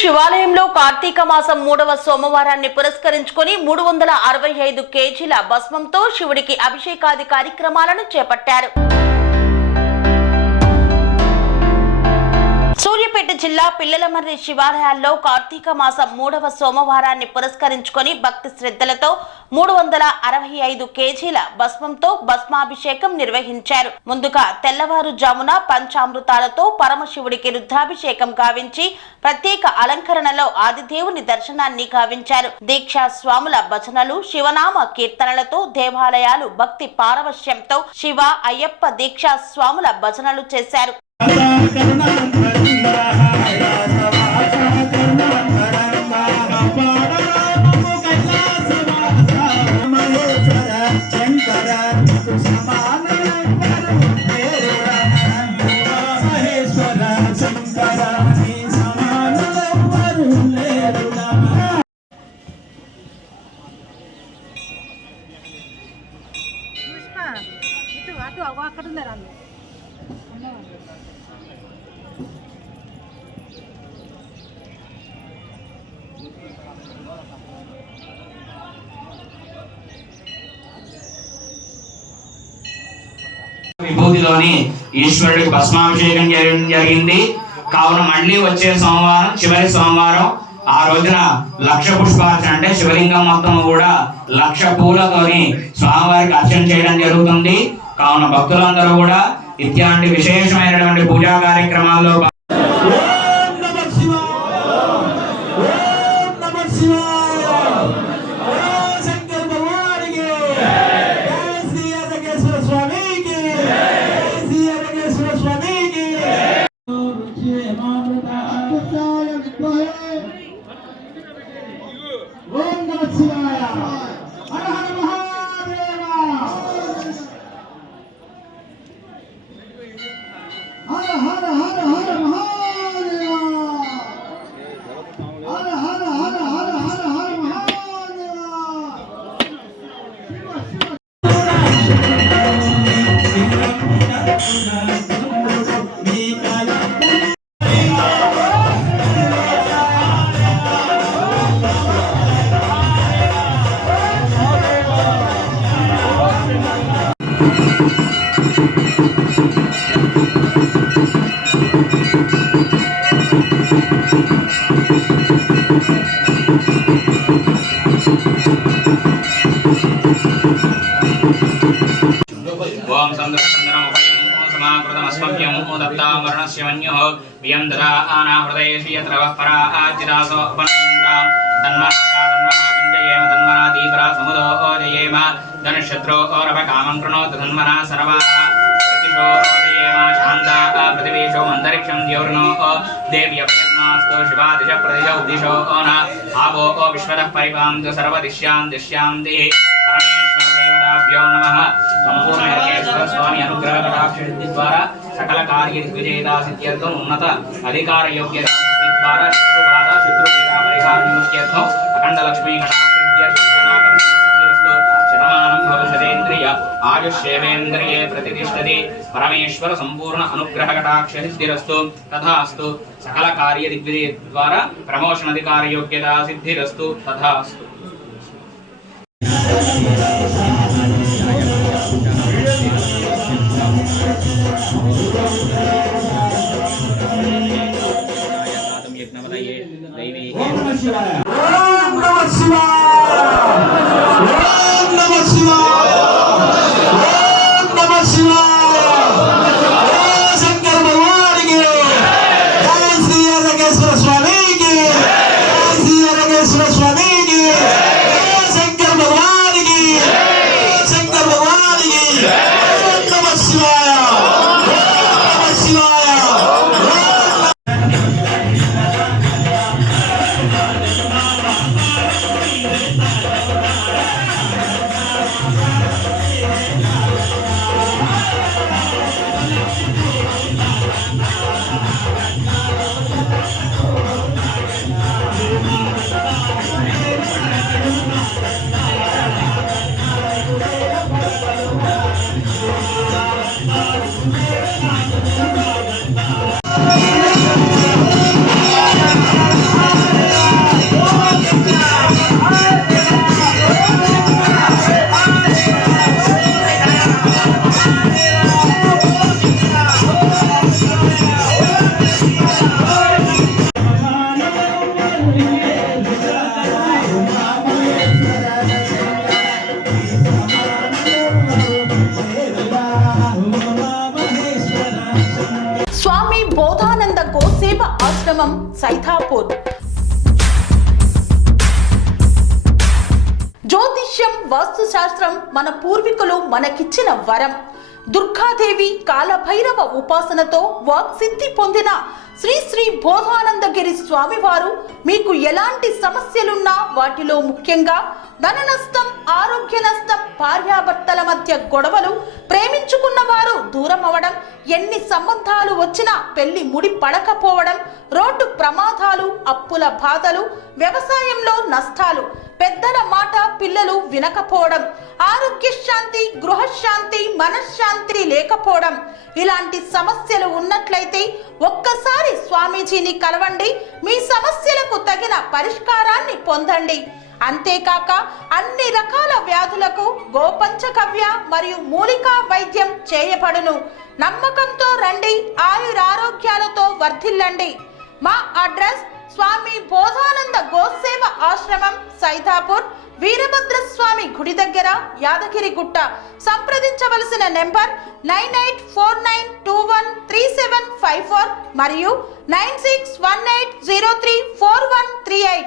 శివాలయంలో కార్తీక మాసం 3వ సోమవారాన్ని పురస్కరించుకొని 365 కేజీల భస్మంతో శివుడికి అభిషేకాది కార్యక్రమాలను చేపట్టారు. సూర్యాపేట జిల్లా పిల్లలమర్రి శివాలయాల్లో కార్తీక మాసం 3వ సోమవారాన్ని పురస్కరించుకొని భక్తి శ్రద్ధలతో 365 కేజీల భస్మంతో భస్మాభిషేకం నిర్వహించారు. ముందుగా తెల్లవారుజామున పంచామృతాలతో పరమశివుడికి రుద్రాభిషేకం గావించి ప్రత్యేక అలంకరణలో ఆదిదేవుని దర్శనాన్ని గావించారు. దీక్షా స్వాముల భజనలు, శివనామ కీర్తనలతో దేవాలయాలు భక్తి పారవశ్యంతో శివ అయ్యప్ప దీక్షా స్వాముల భజనలు చేశారు. విభూతిలోని ఈశ్వరుడికి భస్మాభిషేకం జరిగింది. కావున మళ్ళీ వచ్చే సోమవారం చివరి సోమవారం ఆ రోజున 1,00,000 పుష్పార్చన అంటే శివలింగం మొత్తం కూడా 1,00,000 పూలతోని స్వామివారికి అర్చన చేయడం జరుగుతుంది. కావున భక్తులందరూ కూడా ఇత్యాది విశేషమైనటువంటి పూజా కార్యక్రమాల్లో ఓం సంద్రసంద్రమస్మభ్యముదత్తామరణస్యమన్యో వియం దదా ఆనాహృదయేషు యత్ర పరా ఆజిరాసో ఉపనయేంద్రాం తన్మనాకాతన్మనాకింజయేమ తన్మనా దీపరా సముదో ఓజయేమ ధనుషత్రో ఓరభకామం కృణోతు తన్మనా సర్వాః ప్రతిశో ఓజయేమ శాంతా పృథివీషో అంతరిక్షం ద్యౌర్ణో దేవ్యప్యస్మాస్తు శివాదిశ ప్రతిశ ఉద్దిశో ఓన ఆవో ఓ విశ్వతః పరిపాంతు సర్వదిశ్యాం దిశ్యాంతి పరమేశ్వర దేవతాభ్యో నమః. సంపూర్ణ వెంకటేశ్వర స్వామి అనుగ్రహ కటాక్ష సిద్ధి ద్వారా సకల కార్య దిగ్విజయతా సిద్ధ్యర్థం ఉన్నత అధికార యోగ్యత సిద్ధి ద్వారా శత్రుబాధ శత్రుపీడ పరిహార నిముక్త్యర్థం అఖండ లక్ష్మీ కటాక్ష సిద్ధ్యర్థం జనాకరణ సిద్ధిరస్తు. శతమానం భవశతేంద్రియ ఆయుష్యేవేంద్రియే ప్రతిష్టతి. పరమేశ్వర సంపూర్ణ అనుగ్రహ కటాక్ష సిద్ధిరస్తు. తథాస్తు. సకల కార్య దిగ్విజయ ద్వారా ప్రమోషన్ అధికార యోగ్యత సిద్ధిరస్తు. తథాస్తు. ఆశ్రమం సైథాపూర్. జ్యోతిష్యం, వాస్తుశాస్త్రం మన పూర్వీకులు మనకిచ్చిన వరం. దుర్గాదేవి, కాలభైరవ ఉపాసనతో వాక్సిద్ధి పొందిన శ్రీ శ్రీ బోధానందగిరి స్వామివారు మీకు ఎలాంటి సమస్యలున్నా, వాటిలో ముఖ్యంగా ధన నష్టం, ఆరోగ్య నష్టం, భార్యాభర్తల మధ్య గొడవలు, ప్రేమించుకున్న వారు దూరం అవడం, ఎన్ని సంబంధాలు వచ్చినా పెళ్లి ముడి పడకపోవడం, రోడ్డు ప్రమాదాలు, అప్పుల బాధలు, వ్యవసాయంలో నష్టాలు, పెద్దల మాట పిల్లలు వినకపోవడం, ఆరోగ్య శాంతి, గృహశాంతి, మనశ్శాంతి లేకపోవడం, ఇలాంటి సమస్యలు ఉన్నట్లయితే ఒక్కసారి స్వామీజీని కలవండి. మీ సమస్యలకు తగిన పరిష్కారాన్ని పొందండి. అంతేకాక అన్ని రకాల వ్యాధులకు గోపంచగవ్య మరియు మూలికా వైద్యం చేయబడును. నమ్మకంతో రండి, ఆయురారోగ్యాలతో వర్ధిల్లండి. మా అడ్రస్ స్వామి బోధానంద గోసేవ ఆశ్రమం, సైథాపూర్, వీరభద్రస్వామి గుడి దగ్గర, యాదగిరిగుట్ట. సంప్రదించవలసిన నెంబర్ 9849213754 మరియు 9618034138.